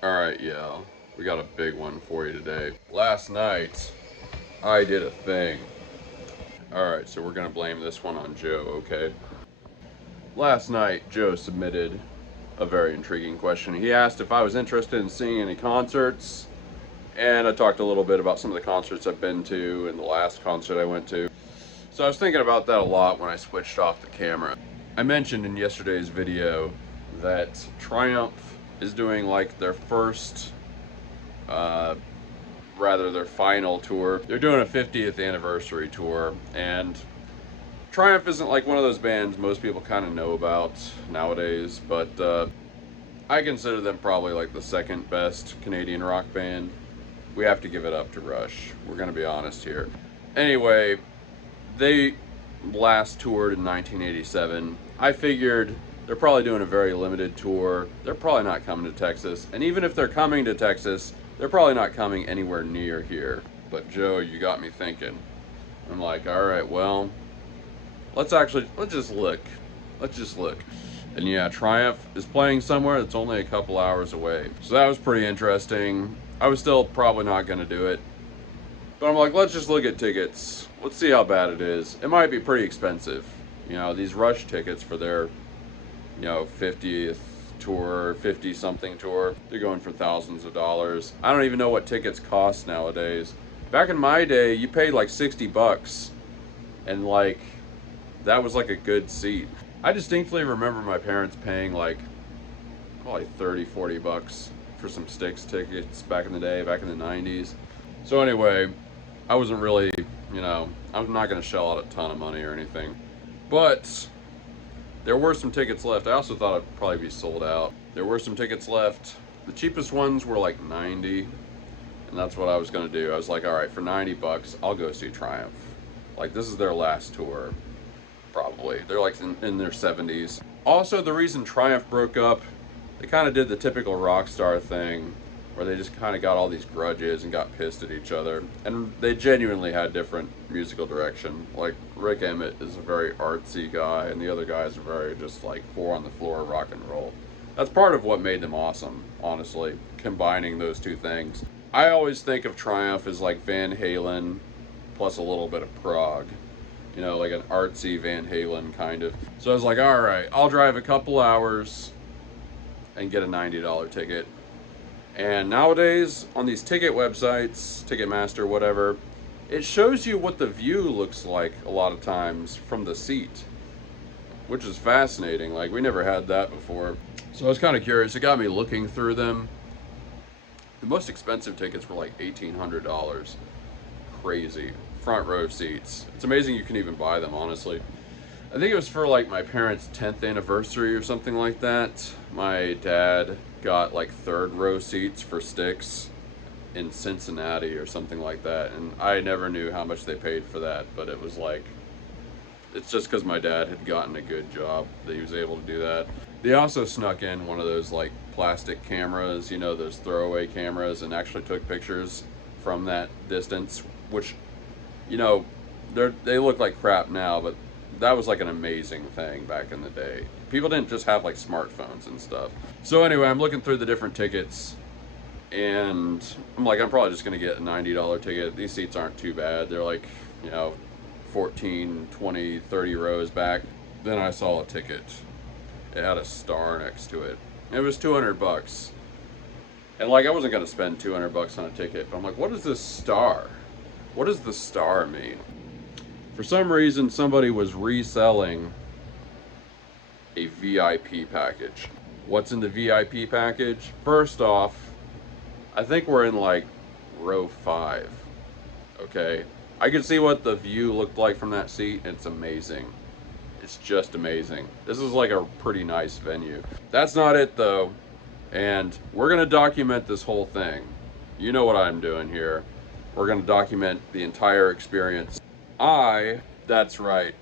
Alright, yeah, we got a big one for you today. Last night, I did a thing. Alright, so we're gonna blame this one on Joe, okay? Last night, Joe submitted a very intriguing question. He asked if I was interested in seeing any concerts, and I talked a little bit about some of the concerts I've been to and the last concert I went to. So I was thinking about that a lot when I switched off the camera. I mentioned in yesterday's video that Triumph is doing like their first, their final tour. They're doing a 50th anniversary tour, and Triumph isn't like one of those bands most people kind of know about nowadays, but I consider them probably like the second best Canadian rock band. We have to give it up to Rush. We're gonna be honest here. Anyway, they last toured in 1987. I figured they're probably doing a very limited tour. They're probably not coming to Texas. And even if they're coming to Texas, they're probably not coming anywhere near here. But Joe, you got me thinking. I'm like, all right, well, let's just look. Let's just look. And yeah, Triumph is playing somewhere that's only a couple hours away. So that was pretty interesting. I was still probably not going to do it. But I'm like, let's just look at tickets. Let's see how bad it is. It might be pretty expensive. You know, these Rush tickets for their, 50th tour, 50 something tour, they're going for thousands of dollars. I don't even know what tickets cost nowadays. Back in my day, you paid like 60 bucks, and like that was like a good seat. I distinctly remember my parents paying like probably 30, 40 bucks for some Styx tickets back in the day, back in the 90s. So anyway, I wasn't really, I'm not going to shell out a ton of money or anything. But there were some tickets left. I also thought it'd probably be sold out. There were some tickets left. The cheapest ones were like 90, and that's what I was going to do. I was like, all right, for 90 bucks, I'll go see Triumph. Like, this is their last tour, probably. They're like in their 70s. Also, the reason Triumph broke up, they kind of did the typical rock star thing where they just kind of got all these grudges and got pissed at each other. And they genuinely had different musical direction. Like, Rick Emmett is a very artsy guy, and the other guys are very just like four on the floor rock and roll. That's part of what made them awesome, honestly, combining those two things. I always think of Triumph as like Van Halen plus a little bit of prog. Like an artsy Van Halen kind of. So I was like, all right, I'll drive a couple hours and get a $90 ticket. And nowadays, on these ticket websites, Ticketmaster, whatever, it shows you what the view looks like a lot of times from the seat, which is fascinating. Like, we never had that before. So I was kind of curious. It got me looking through them. The most expensive tickets were like $1,800. Crazy. Front row seats. It's amazing you can even buy them, honestly. I think it was for like my parents' 10th anniversary or something like that. My dad got like third row seats for Styx in Cincinnati or something like that, and I never knew how much they paid for that, but it was like, it's just because my dad had gotten a good job that he was able to do that. They also snuck in one of those like plastic cameras, those throwaway cameras, and actually took pictures from that distance, which, they look like crap now, but that was like an amazing thing back in the day. People didn't just have like smartphones and stuff. So anyway, I'm looking through the different tickets, and I'm like, I'm probably just gonna get a $90 ticket. These seats aren't too bad. They're like, 14, 20, 30 rows back. Then I saw a ticket. It had a star next to it. It was 200 bucks. And like, I wasn't gonna spend 200 bucks on a ticket, but I'm like, what is this star? What does the star mean? For some reason, somebody was reselling a VIP package. What's in the VIP package? First off, I think we're in like row 5. Okay? I could see what the view looked like from that seat, and it's amazing. It's just amazing. This is like a pretty nice venue. That's not it though, and we're gonna document this whole thing. You know what I'm doing here. We're gonna document the entire experience. That's right,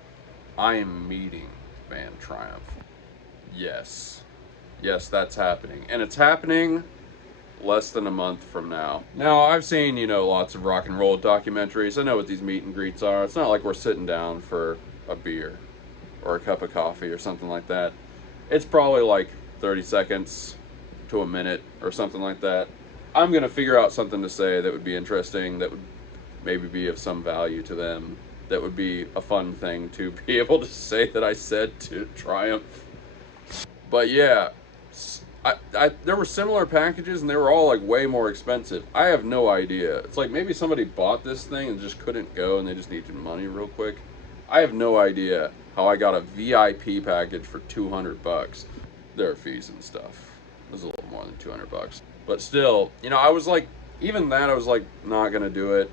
I am meeting band Triumph. Yes, that's happening. And it's happening less than a month from now. Now, I've seen, lots of rock and roll documentaries. I know what these meet and greets are. It's not like we're sitting down for a beer or a cup of coffee or something like that. It's probably like 30 seconds, to a minute or something like that. I'm going to figure out something to say that would be interesting, that would maybe be of some value to them, that would be a fun thing to be able to say that I said to Triumph. But yeah, there were similar packages and they were all like way more expensive. I have no idea. It's like maybe somebody bought this thing and just couldn't go and they just needed money real quick. I have no idea how I got a VIP package for $200. There are fees and stuff. It was a little more than $200. But still, you know, I was like, even that I was like not gonna do it.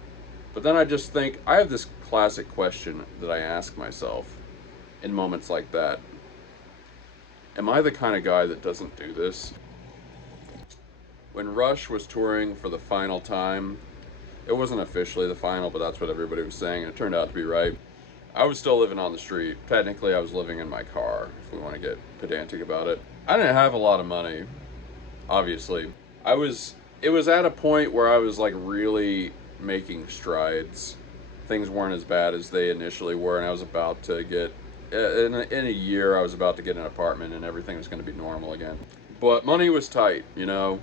But then I just think, I have this classic question that I ask myself in moments like that. Am I the kind of guy that doesn't do this? When Rush was touring for the final time, it wasn't officially the final, but that's what everybody was saying, and it turned out to be right. I was still living on the street. Technically, I was living in my car, if we want to get pedantic about it. I didn't have a lot of money, obviously. It was at a point where I was like really making strides. Things weren't as bad as they initially were, and I was about to get, in a year, I was about to get an apartment and everything was going to be normal again. But money was tight, you know,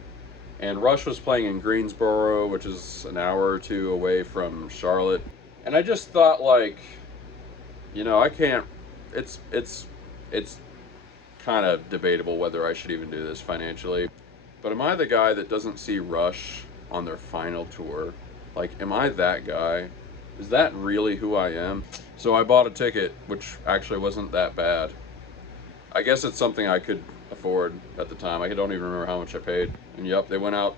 and Rush was playing in Greensboro, which is an hour or two away from Charlotte. And I just thought, like, you know, I can't, it's kind of debatable whether I should even do this financially. But am I the guy that doesn't see Rush on their final tour? Like, am I that guy? Is that really who I am? So I bought a ticket, which actually wasn't that bad. I guess it's something I could afford at the time. I don't even remember how much I paid. And yep, they went out,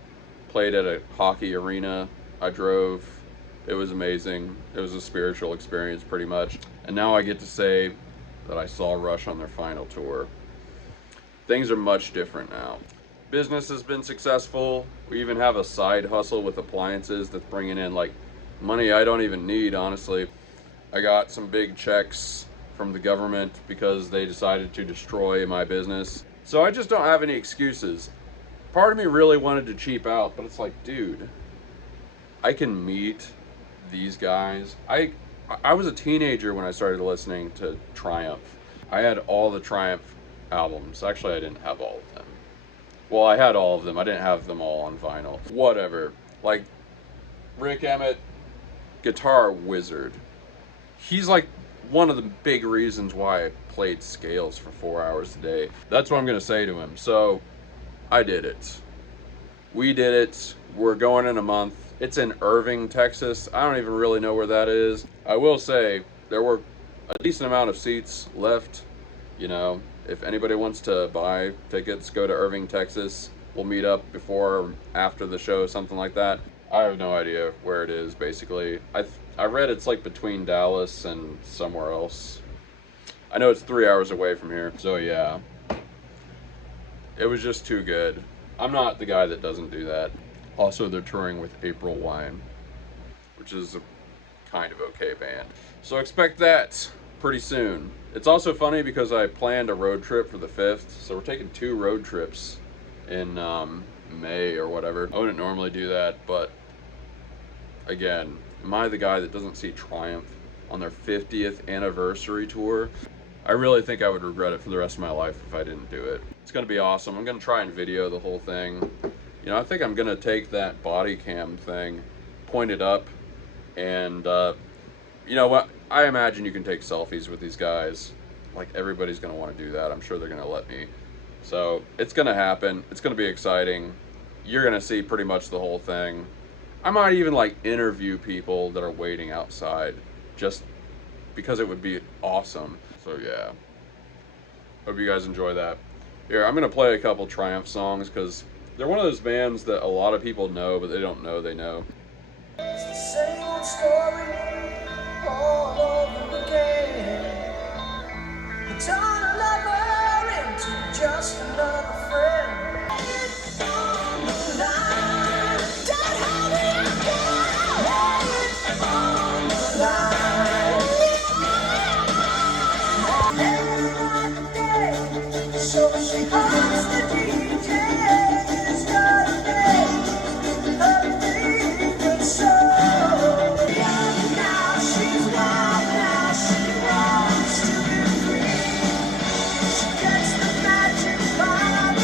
played at a hockey arena. I drove. It was amazing. It was a spiritual experience pretty much. And now I get to say that I saw Rush on their final tour. Things are much different now. Business has been successful. We even have a side hustle with appliances that's bringing in like money I don't even need, honestly. I got some big checks from the government because they decided to destroy my business. So I just don't have any excuses. Part of me really wanted to cheap out, but it's like, dude, I can meet these guys. I was a teenager when I started listening to Triumph. I had all the Triumph albums. Actually, I didn't have all of them. Well, I had all of them. I didn't have them all on vinyl. Whatever. Like, Rick Emmett, guitar wizard. He's like one of the big reasons why I played scales for 4 hours a day. That's what I'm gonna say to him. So, I did it. We did it. We're going in a month. It's in Irving, Texas. I don't even really know where that is. I will say, there were a decent amount of seats left, you know. If anybody wants to buy tickets, go to Irving, Texas. We'll meet up before or after the show, something like that. I have no idea where it is, basically. I read it's like between Dallas and somewhere else. I know it's 3 hours away from here. So yeah, it was just too good. I'm not the guy that doesn't do that. Also, they're touring with April Wine, which is a kind of okay band. So expect that pretty soon. It's also funny because I planned a road trip for the 5th, so we're taking 2 road trips in May or whatever. I wouldn't normally do that, but again, am I the guy that doesn't see Triumph on their 50th anniversary tour? I really think I would regret it for the rest of my life if I didn't do it. It's gonna be awesome. I'm gonna try and video the whole thing. You know, I think I'm gonna take that body cam thing, point it up, and you know what? I imagine you can take selfies with these guys. Like, everybody's gonna want to do that. I'm sure they're gonna let me. So it's gonna happen. It's gonna be exciting. You're gonna see pretty much the whole thing. I might even like interview people that are waiting outside, just because it would be awesome. So yeah, hope you guys enjoy that. Here, I'm gonna play a couple Triumph songs because they're one of those bands that a lot of people know, but they don't know they know. It's the same old story all over again. You turn a lover into just another friend. On the line, don't hold me up, on the line. Every day, so she calls the DJ. It's got a day, a deep soul. Now she's wild, now she wants to be free. She gets the magic vibe.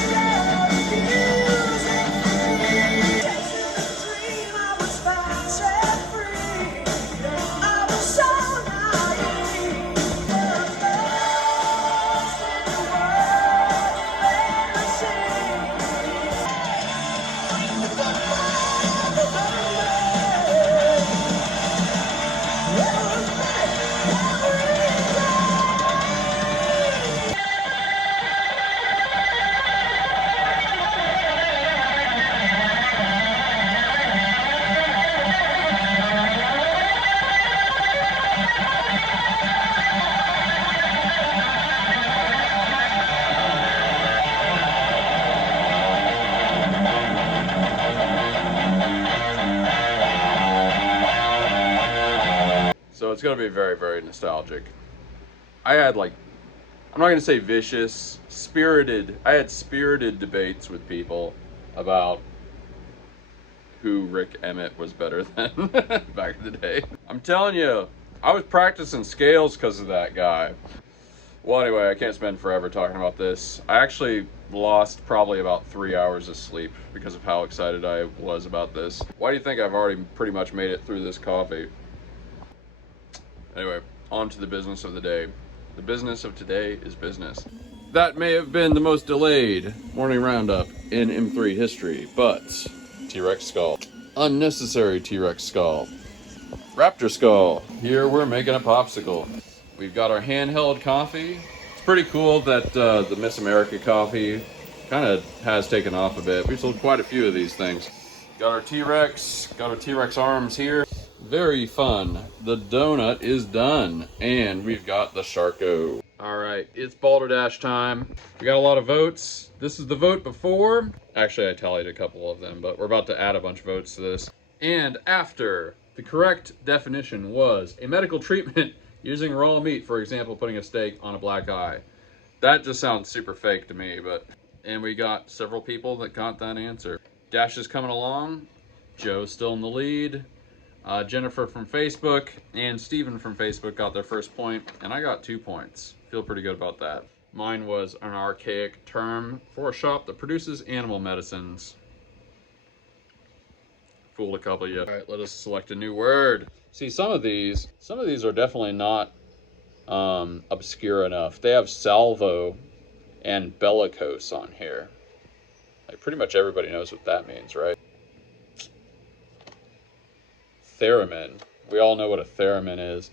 it's going to be very, very nostalgic. I had like, I'm not going to say vicious, I had spirited debates with people about who Rick Emmett was better than back in the day. I'm telling you, I was practicing scales because of that guy. Well, anyway, I can't spend forever talking about this. I actually lost probably about 3 hours of sleep because of how excited I was about this. Why do you think I've already pretty much made it through this coffee? Anyway, on to the business of the day. The business of today is business. That may have been the most delayed morning roundup in M3 history, but T-Rex skull. Unnecessary T-Rex skull. Raptor skull. Here we're making a popsicle. We've got our handheld coffee. It's pretty cool that the Miss America coffee kind of has taken off a bit. We've sold quite a few of these things. Got our T-Rex arms here. Very fun. The donut is done. And we've got the Sharko. All right, it's Balderdash time. We got a lot of votes. This is the vote before. Actually, I tallied a couple of them, but we're about to add a bunch of votes to this. And after, the correct definition was a medical treatment using raw meat, for example, putting a steak on a black eye. That just sounds super fake to me, but... And we got several people that got that answer. Dash is coming along. Joe's still in the lead. Jennifer from Facebook and Steven from Facebook got their first point, and I got 2 points. Feel pretty good about that. Mine was an archaic term for a shop that produces animal medicines. Fooled a couple of you. All right, let us select a new word. See, some of these are definitely not obscure enough. They have salvo and bellicose on here. Like, pretty much everybody knows what that means, right? Theremin. We all know what a theremin is.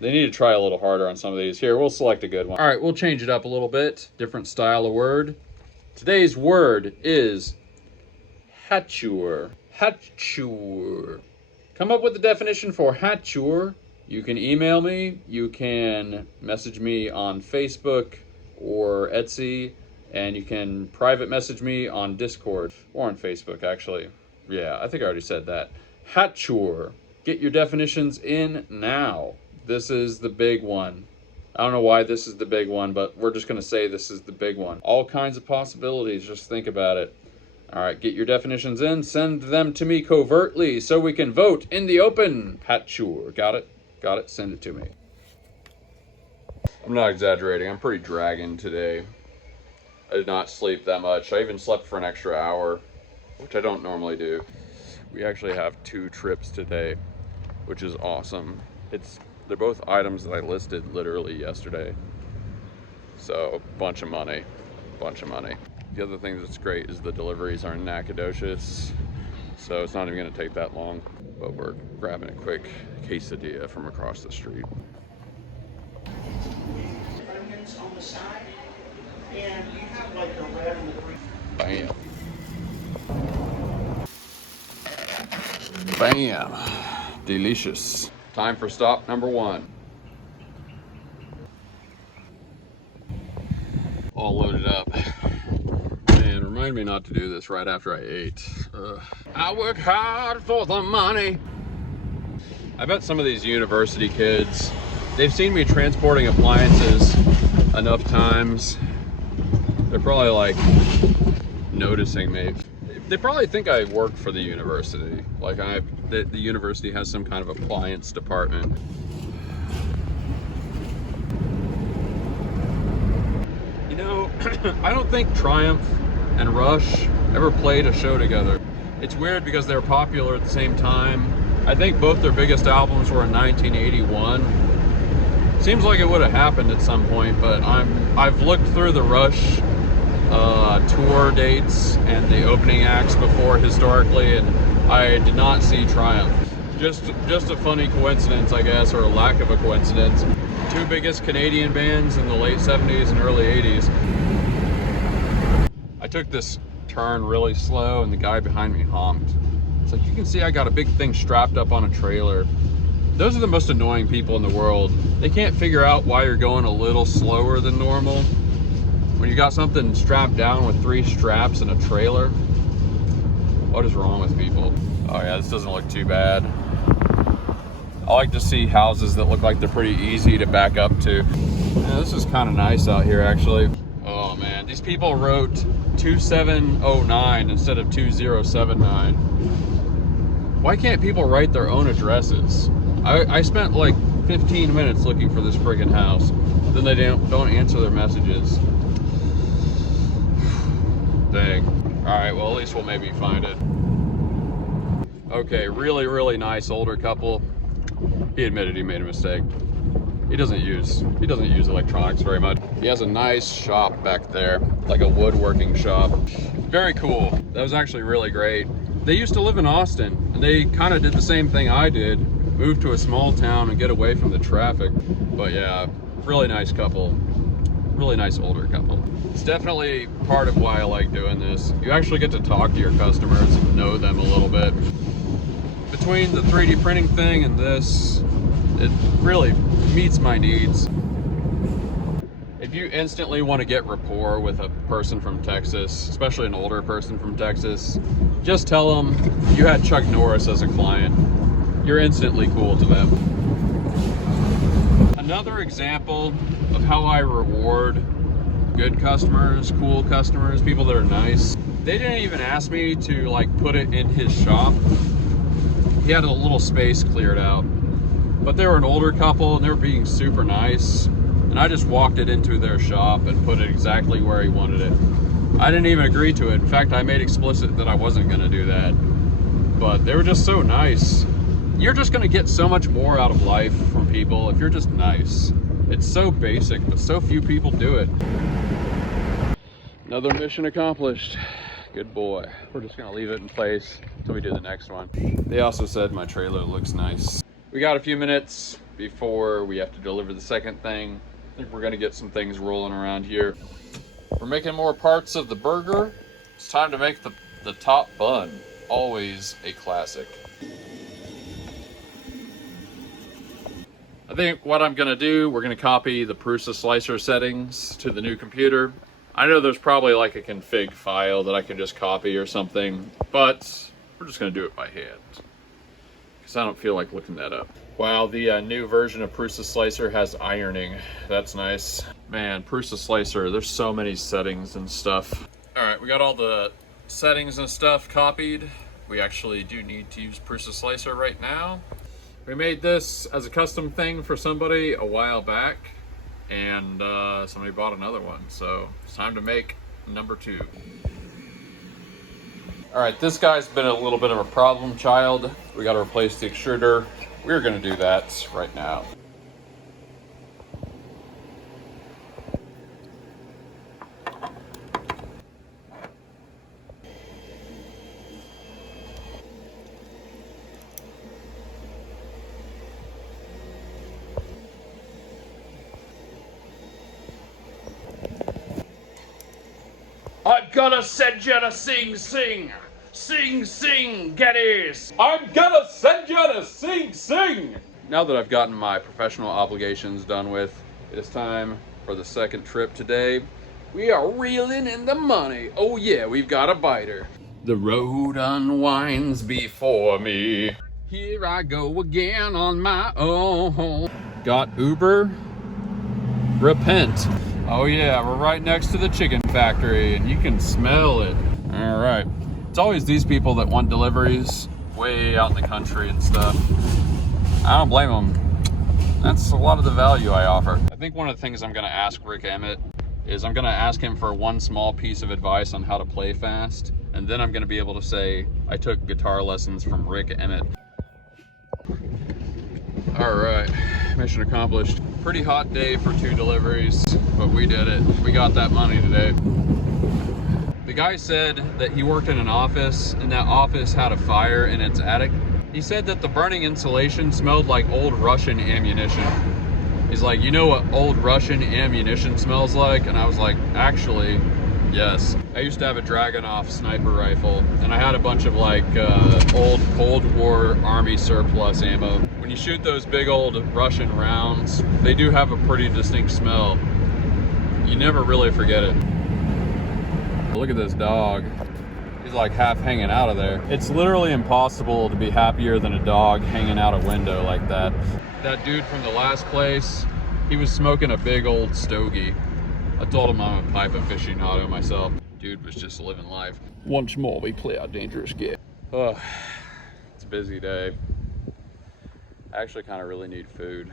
They need to try a little harder on some of these. Here, we'll select a good one. All right, we'll change it up a little bit. Different style of word. Today's word is hature. Hature. Come up with the definition for hature. You can email me. You can message me on Facebook or Etsy. And you can private message me on Discord or on Facebook, actually. Yeah, I think I already said that. Hature. Get your definitions in now. This is the big one. I don't know why this is the big one, but we're just going to say this is the big one. All kinds of possibilities. Just think about it. All right, get your definitions in. Send them to me covertly so we can vote in the open. Hature. Got it? Got it? Send it to me. I'm not exaggerating. I'm pretty dragging today. I did not sleep that much. I even slept for an extra hour, which I don't normally do. We actually have 2 trips today, which is awesome. They're both items that I listed literally yesterday. So, bunch of money. The other thing that's great is the deliveries are in Nacogdoches, so it's not even gonna take that long, but we're grabbing a quick quesadilla from across the street. Onions on the side, and you have like the red and the green. Bam. Delicious. Time for stop number 1. All loaded up. Man, remind me not to do this right after I ate. I work hard for the money. I bet some of these university kids, they've seen me transporting appliances enough times. They're probably like noticing me. They probably think I work for the university. Like the university has some kind of appliance department. You know, I don't think Triumph and Rush ever played a show together. It's weird because they're popular at the same time. I think both their biggest albums were in 1981. Seems like it would have happened at some point, but I've looked through the Rush tour dates and the opening acts before historically, and I did not see Triumph. Just a funny coincidence, I guess, or a lack of a coincidence. 2 biggest Canadian bands in the late 70s and early 80s. I took this turn really slow and the guy behind me honked. It's like, you can see I got a big thing strapped up on a trailer. Those are the most annoying people in the world. They can't figure out why you're going a little slower than normal. When you got something strapped down with 3 straps and a trailer, what is wrong with people? Oh yeah, this doesn't look too bad. I like to see houses that look like they're pretty easy to back up to. Yeah, this is kind of nice out here, actually. Oh man, these people wrote 2709 instead of 2079. Why can't people write their own addresses? I spent like 15 minutes looking for this friggin' house. Then they don't answer their messages. Dang. Alright, well at least we'll maybe find it. Okay, really nice older couple. He admitted he made a mistake. He doesn't use electronics very much. He has a nice shop back there, like a woodworking shop. Very cool. That was actually really great. They used to live in Austin, and they kind of did the same thing I did. Move to a small town and get away from the traffic. But yeah, really nice couple. Really nice older couple. It's definitely part of why I like doing this. You actually get to talk to your customers and know them a little bit. Between the 3D printing thing and this, it really meets my needs. If you instantly want to get rapport with a person from Texas, especially an older person from Texas, just tell them you had Chuck Norris as a client. You're instantly cool to them. Another example of how I reward good customers, cool customers, people that are nice. They didn't even ask me to like put it in his shop. He had a little space cleared out, but they were an older couple and they were being super nice. And I just walked it into their shop and put it exactly where he wanted it. I didn't even agree to it. In fact, I made explicit that I wasn't gonna do that. But they were just so nice. You're just gonna get so much more out of life from people if you're just nice. It's so basic, but so few people do it. Another mission accomplished. Good boy. We're just gonna leave it in place until we do the next one. They also said my trailer looks nice. We got a few minutes before we have to deliver the second thing. I think we're gonna get some things rolling around here. We're making more parts of the burger. It's time to make the top bun. Always a classic. I think what I'm gonna do, we're gonna copy the Prusa slicer settings to the new computer. I know there's probably like a config file that I can just copy or something, but we're just gonna do it by hand, because I don't feel like looking that up. Wow, the new version of Prusa Slicer has ironing. That's nice. Man, Prusa Slicer, there's so many settings and stuff. All right, we got all the settings and stuff copied. We actually do need to use Prusa Slicer right now. We made this as a custom thing for somebody a while back, and somebody bought another one, so it's time to make number 2. All right, this guy's been a little bit of a problem child. We got to replace the extruder. We're going to do that right now. I'm gonna send you to Sing Sing! Sing Sing, Geddes! I'm gonna send you to Sing Sing! Now that I've gotten my professional obligations done with, it is time for the second trip today. We are reeling in the money. Oh yeah, we've got a biter. The road unwinds before me. Here I go again on my own. Got Uber? Repent. Oh yeah, we're right next to the chicken factory and you can smell it. All right. It's always these people that want deliveries way out in the country and stuff. I don't blame them. That's a lot of the value I offer. I think one of the things I'm gonna ask Rick Emmett is I'm gonna ask him for one small piece of advice on how to play fast. And then I'm gonna be able to say, I took guitar lessons from Rick Emmett. All right, mission accomplished. Pretty hot day for 2 deliveries, but we did it. We got that money today. The guy said that he worked in an office and that office had a fire in its attic. He said that the burning insulation smelled like old Russian ammunition. He's like, you know what old Russian ammunition smells like? And I was like, actually, yes. I used to have a Dragunov sniper rifle and I had a bunch of like old Cold War Army surplus ammo. When you shoot those big old Russian rounds, they do have a pretty distinct smell. You never really forget it. Look at this dog. He's like half hanging out of there. It's literally impossible to be happier than a dog hanging out a window like that. That dude from the last place, he was smoking a big old stogie. I told him I'm a pipe aficionado myself. Dude was just living life. Once more, we play our dangerous game. Oh, it's a busy day. I actually kind of really need food.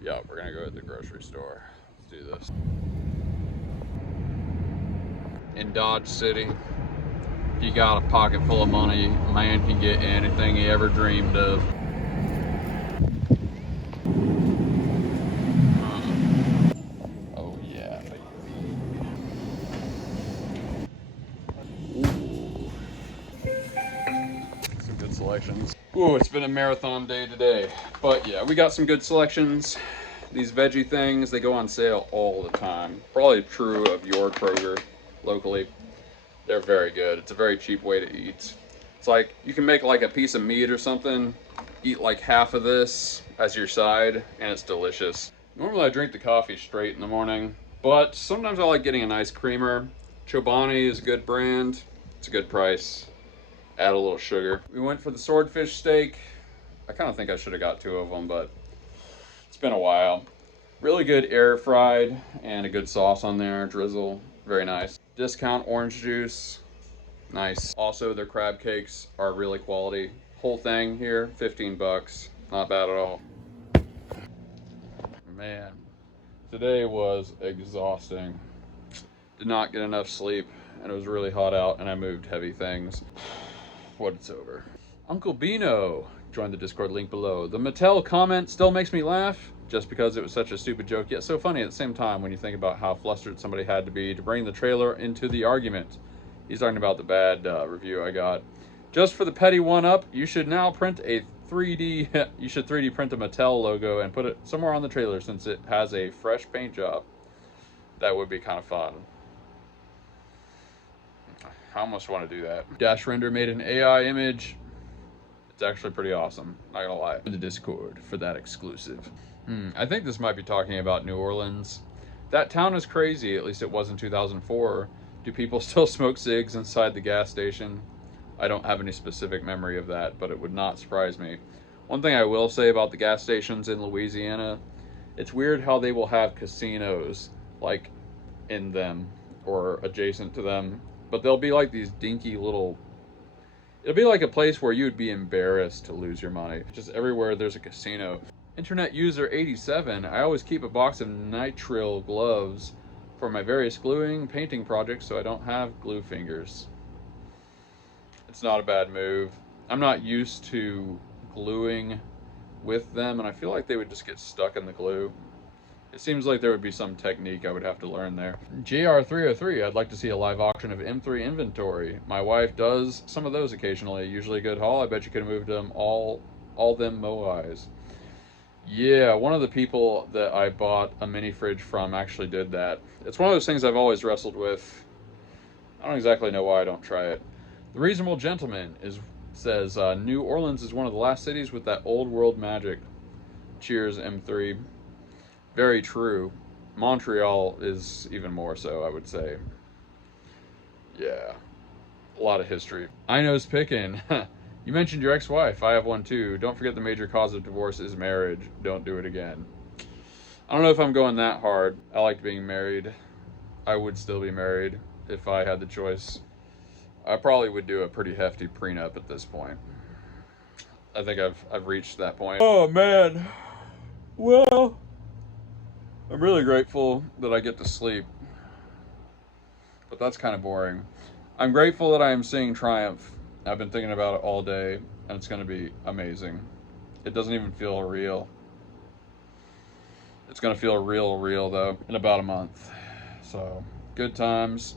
Yeah, we're gonna go to the grocery store. Let's do this. In Dodge City, if you got a pocket full of money, a man can get anything he ever dreamed of. Oh yeah, baby. Ooh. Some good selections. Ooh, it's been a marathon day today. But yeah, we got some good selections. These veggie things, they go on sale all the time. Probably true of your Kroger locally. They're very good. It's a very cheap way to eat. It's like you can make like a piece of meat or something, eat like half of this as your side, and it's delicious. Normally I drink the coffee straight in the morning, but sometimes I like getting a nice creamer. Chobani is a good brand. It's a good price. Add a little sugar. We went for the swordfish steak. I kind of think I should have got 2 of them, but it's been a while. Really good air fried and a good sauce on there, drizzle, very nice. Discount orange juice, nice. Also, their crab cakes are really quality. Whole thing here, 15 bucks, not bad at all. Man, today was exhausting. Did not get enough sleep, and it was really hot out, and I moved heavy things. What, it's over. Uncle Bino joined the Discord link below. The Mattel comment still makes me laugh, just because it was such a stupid joke, yet so funny at the same time when you think about how flustered somebody had to be to bring the trailer into the argument. He's talking about the bad review I got. Just for the petty one-up, you should now print a 3D, you should 3D print a Mattel logo and put it somewhere on the trailer since it has a fresh paint job. That would be kind of fun. I almost want to do that. Dash Render made an AI image. It's actually pretty awesome, not gonna lie. In the Discord for that exclusive. I think this might be talking about New Orleans. That town is crazy, at least it was in 2004. Do people still smoke cigs inside the gas station? I don't have any specific memory of that, but it would not surprise me. One thing I will say about the gas stations in Louisiana, it's weird how they will have casinos, like, in them, or adjacent to them. But they'll be like these dinky little... It'll be like a place where you'd be embarrassed to lose your money. Just everywhere there's a casino. Internet user 87, I always keep a box of nitrile gloves for my various gluing, painting projects so I don't have glue fingers. It's not a bad move. I'm not used to gluing with them, and I feel like they would just get stuck in the glue. It seems like there would be some technique I would have to learn there. JR303, I'd like to see a live auction of M3 inventory. My wife does some of those occasionally. Usually a good haul. I bet you could have moved them all them Moais. Yeah, one of the people that I bought a mini fridge from actually did that. It's one of those things I've always wrestled with. I don't exactly know why I don't try it. The Reasonable Gentleman says, New Orleans is one of the last cities with that old world magic. Cheers, M3. Very true. Montreal is even more so, I would say. Yeah, a lot of history. I knows picking. You mentioned your ex-wife. I have one too. Don't forget the major cause of divorce is marriage. Don't do it again. I don't know if I'm going that hard. I liked being married. I would still be married if I had the choice. I probably would do a pretty hefty prenup at this point. I think I've reached that point. Oh man. Well, I'm really grateful that I get to sleep, but that's kind of boring. I'm grateful that I am seeing Triumph. I've been thinking about it all day, and it's going to be amazing. It doesn't even feel real. It's going to feel real though in about a month. So, good times.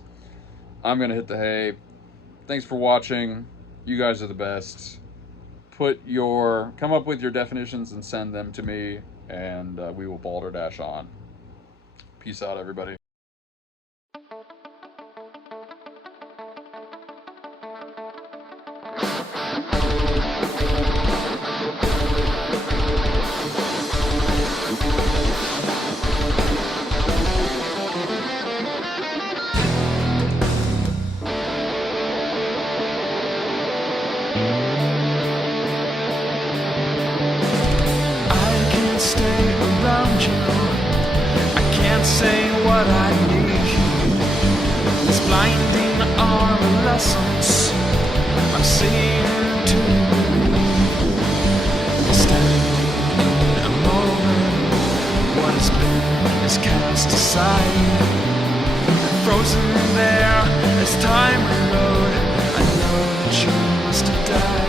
I'm going to hit the hay. Thanks for watching. You guys are the best. Come up with your definitions and send them to me, and we will balderdash on. Peace out, everybody. what I need. This blinding adolescence I'm seeing to standing in a moment. What has been is cast aside, frozen there as time rode. I know that you must have died.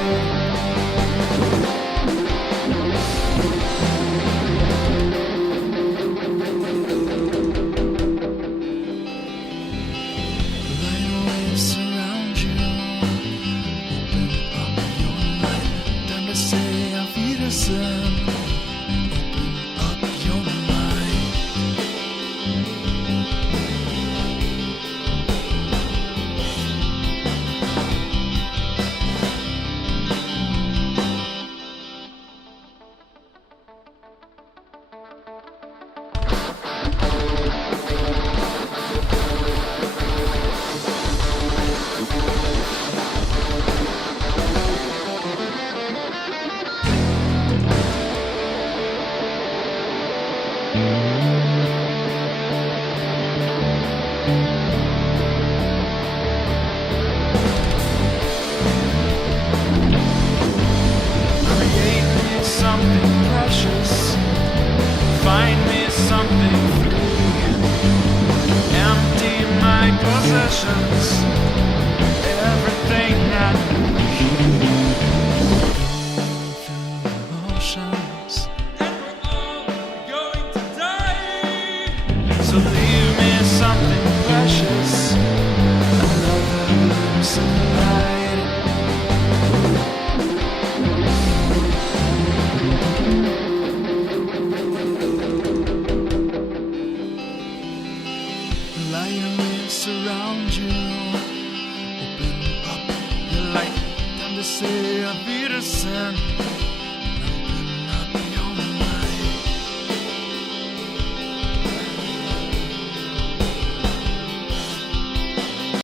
Light waves surround you. Open up your mind. Time to say auf Wiedersehen. Open up your mind. Create me something precious. Find me something free. Empty my possessions. Everything that we through emotions. And we're all going to die. So leave me something precious. Another glimpse of light. Lion waves surround you. Open up your light. Time to say auf Wiedersehen.